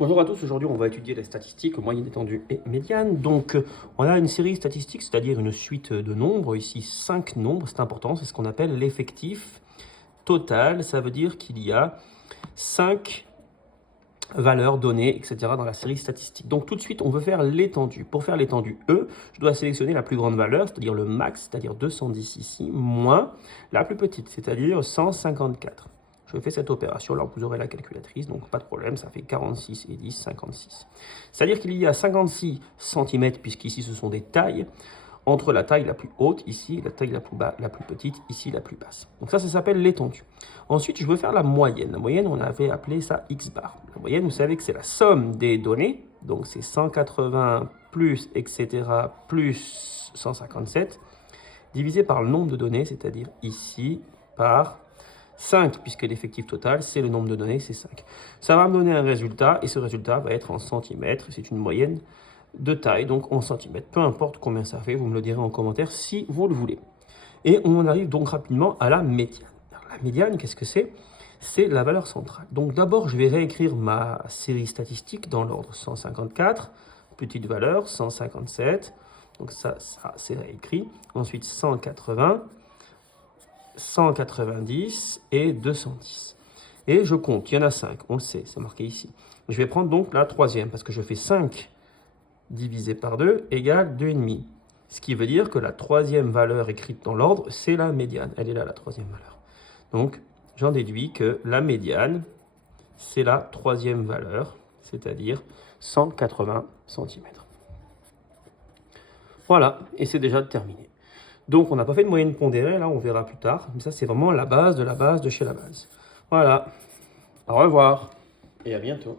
Bonjour à tous, aujourd'hui on va étudier les statistiques moyenne, étendue et médiane. Donc on a une série statistique, c'est-à-dire une suite de nombres, ici 5 nombres, c'est important, c'est ce qu'on appelle l'effectif total, ça veut dire qu'il y a 5 valeurs données, etc. dans la série statistique. Donc tout de suite on veut faire l'étendue. Pour faire l'étendue E, je dois sélectionner la plus grande valeur, c'est-à-dire le max, c'est-à-dire 210 ici, moins la plus petite, c'est-à-dire 154. Je fais cette opération, là vous aurez la calculatrice, donc pas de problème, ça fait 46 et 10, 56. C'est-à-dire qu'il y a 56 cm, puisqu'ici ce sont des tailles, entre la taille la plus haute, ici, la taille la plus petite, ici, la plus basse. Donc ça s'appelle l'étendue. Ensuite, je veux faire la moyenne. La moyenne, on avait appelé ça x bar. La moyenne, vous savez que c'est la somme des données, donc c'est 180 plus, etc., plus 157, divisé par le nombre de données, c'est-à-dire ici, par 5, puisque l'effectif total, c'est le nombre de données, c'est 5. Ça va me donner un résultat, et ce résultat va être en centimètres. C'est une moyenne de taille, donc en centimètres. Peu importe combien ça fait, vous me le direz en commentaire si vous le voulez. Et on arrive donc rapidement à la médiane. Alors, la médiane, qu'est-ce que c'est? C'est la valeur centrale. Donc d'abord, je vais réécrire ma série statistique dans l'ordre 154, petite valeur, 157, donc ça c'est réécrit. Ensuite 180, 190 et 210. Et je compte, il y en a 5, on le sait, c'est marqué ici. Je vais prendre donc la troisième, parce que je fais 5 divisé par 2 égale 2,5. Ce qui veut dire que la troisième valeur écrite dans l'ordre, c'est la médiane. Elle est là, la troisième valeur. Donc, j'en déduis que la médiane, c'est la troisième valeur, c'est-à-dire 180 cm. Voilà, et c'est déjà terminé. Donc, on n'a pas fait de moyenne pondérée, là, on verra plus tard. Mais ça, c'est vraiment la base de chez la base. Voilà. Au revoir. Et à bientôt.